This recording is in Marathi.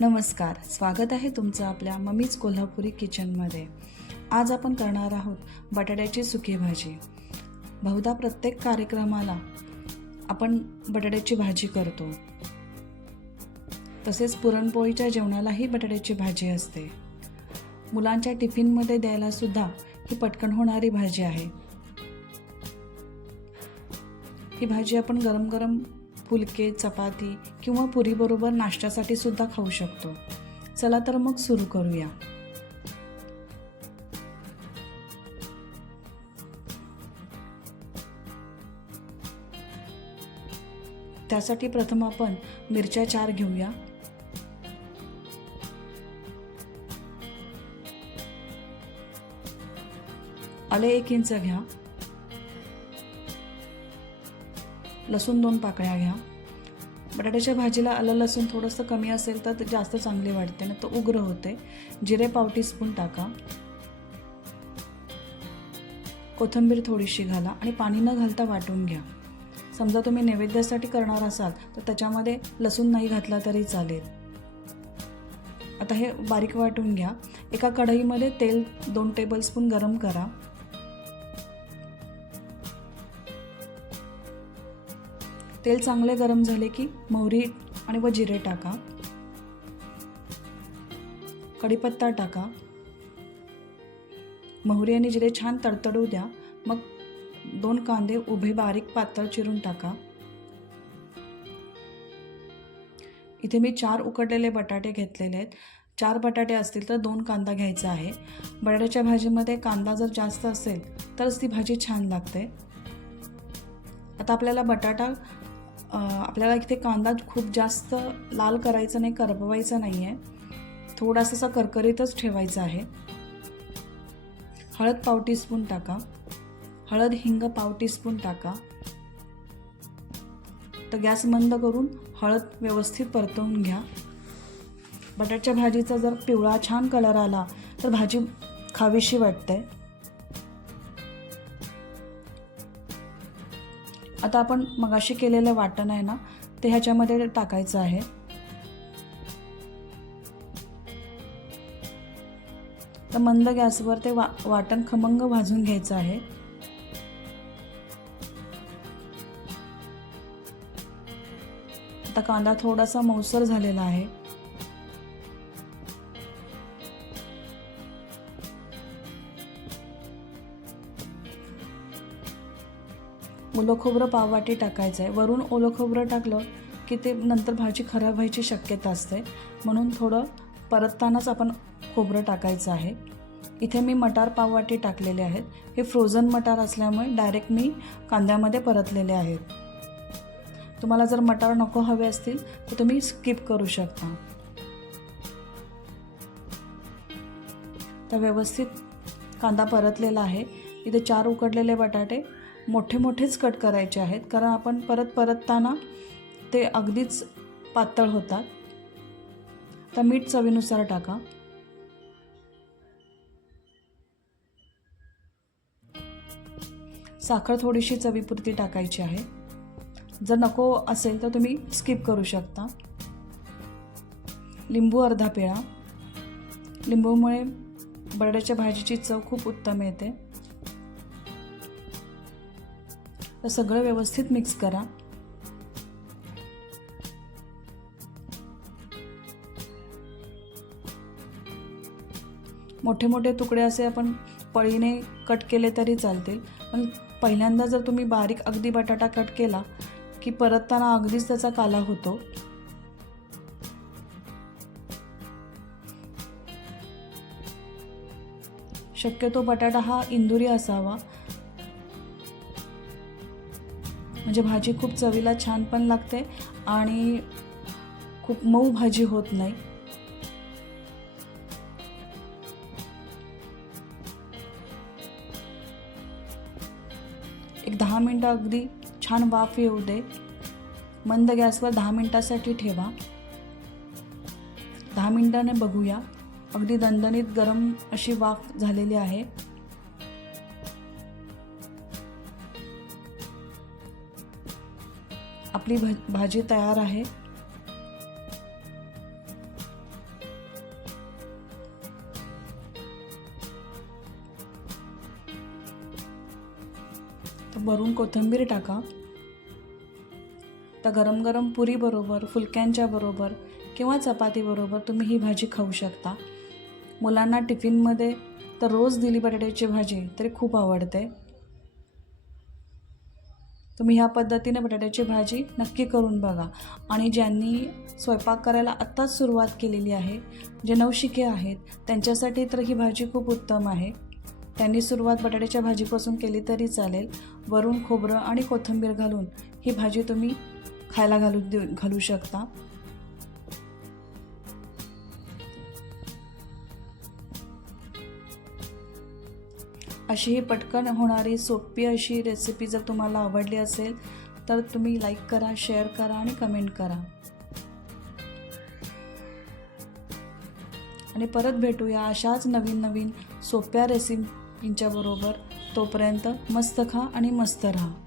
नमस्कार, स्वागत आहे तुमचं आपल्या मम्मीज कोल्हापुरी किचनमध्ये। आज आपण करणार आहोत बटाट्याची सुकी भाजी। बहुधा प्रत्येक कार्यक्रमाला आपण बटाट्याची भाजी करतो। तसेच पुरणपोळीच्या जेवणालाही बटाट्याची भाजी असते। मुलांच्या टिफिनमध्ये द्यायला सुद्धा ही पटकन होणारी भाजी आहे। ही भाजी आपण गरम गरम फुलके, चपाती किंवा पुरीबरोबर नाश्त्यासाठी सुद्धा खाऊ शकतो। चला तर मग सुरू करूया। त्यासाठी प्रथम आपण मिरच्या 4 घेऊया। आले 1 इंच घ्या। लसूण 2 पाकळ्या घ्या। बटाट्याच्या भाजीला आलं लसूण थोडंसं कमी असेल तर जास्त चांगले वाटते ना, तो उग्र होते। जिरे पाव टीस्पून टाका। कोथिंबीर थोडीशी घाला आणि पाणी न घालता वाटून घ्या। समजा तुम्ही नैवेद्यासाठी करणार असाल तर त्याच्यामध्ये लसूण नाही घातला तरी चालेल। आता हे बारीक वाटून घ्या। एका कढईमध्ये तेल 2 टेबलस्पून गरम करा। तेल चांगले गरम झाले की मोहरी आणि जिरे टाका। कढीपत्ता टाका। मोहरी आणि जिरे छान तडतडू द्या। मग 2 कांदे उभे बारीक पातळ चिरून टाका। इथे मी 4 उकडलेले बटाटे घेतलेले आहेत। 4 बटाटे असतील तर 2 कांदा घ्यायचा आहे। बटाट्याच्या भाजीमध्ये कांदा जर जास्त असेल तरच ती भाजी छान लागते। आता आपल्याला इथे कांदा खूप जास्त लाल करायचा नाही, करपवायचा नाही आहे। थोडासा असा करकरीतच ठेवायचा आहे। हळद पाव टीस्पून टाका। हळद हिंग पाव टीस्पून टाका। तर गॅस मंद करून हळद व्यवस्थित परतवून घ्या। बटाट्याच्या भाजीचा जर पिवळा छान कलर आला तर भाजी खावीशी वाटते। आता आपण मगाशी केलेलं वाटण आहे ना, ते ह्याच्यामध्ये टाकायचं आहे। तर मंद गॅसवर ते वाटण खमंग भाजून घ्यायचं आहे। आता कांदा थोडासा मऊसर झालेला आहे। ओलं खोबरं पाववाटी टाकायचं आहे। वरून ओलं खोबरं टाकलं की ते नंतर भाजी खराब व्हायची शक्यता असते, म्हणून थोडं परततानाच आपण खोबरं टाकायचं आहे। इथे मी मटार पाववाटी टाकलेले आहेत। हे फ्रोझन मटार असल्यामुळे डायरेक्ट मी कांद्यामध्ये परतलेले आहेत। तुम्हाला जर मटार नको हवे असतील तर तुम्ही स्किप करू शकता। तर व्यवस्थित कांदा परतलेला आहे। इथे 4 उकडलेले बटाटे मोठे मोठेच कट करायचे आहेत, कारण आपण परतताना ते अगदीच पातळ होतात। तर मीठ चवीनुसार टाका। साखर थोडीशी चवीपुरती टाकायची आहे। जर नको असेल तर तुम्ही स्किप करू शकता। लिंबू अर्धा पिळा। लिंबूमुळे बटाट्याच्या भाजीची चव खूप उत्तम येते। तर सगळं व्यवस्थित मिक्स करा। मोठे मोठे तुकडे असे आपण पळीने कट केले तरी चालतील, पण पहिल्यांदा जर तुम्ही बारीक अगदी बटाटा कट केला की परतताना अगदीच त्याचा काला होतो। शक्यतो बटाटा हा इंदुरी असावा, म्हणजे भाजी खूप चवीला छान पण लागते आणि खूप मऊ भाजी होत नाही। एक 10 मिनिटं अगदी छान वाफ येऊ दे। मंद गॅसवर 10 मिनिटांसाठी ठेवा। 10 मिनिटांनी बघूया, अगदी दणदणीत गरम अशी वाफ झालेली आहे। आपली भाजी तयार आहे। तर वरून कोथिंबीर टाका. तर गरम गरम पुरीबरोबर, फुलक्यांच्या बरोबर किंवा चपातीबरोबर तुम्ही ही भाजी खाऊ शकता. मुलांना टिफिनमध्ये तर रोज दिली बटाट्याची भाजी तरी खूप आवडते. तुम्ही ह्या पद्धतीने बटाट्याची भाजी नक्की करून बघा. आणि ज्यांनी स्वयंपाक करायला आत्ताच सुरुवात केलेली आहे, जे नवशिके आहेत, त्यांच्यासाठी तर ही भाजी खूप उत्तम आहे. त्यांनी सुरुवात बटाट्याच्या भाजीपासून केली तरी चालेल. वरून खोबरं आणि कोथिंबीर घालून ही भाजी तुम्ही खायला घालू शकता. अशी ही पटकन होणारी सोपी अशी रेसिपी जर तुम्हाला आवडली असेल तर तुम्ही लाईक करा, शेअर करा आणि कमेंट करा. आणि परत भेटूया अशाच नवीन नवीन सोप्या रेसिपींच्या बरोबर. तोपर्यंत मस्त खा आणि मस्त राहा.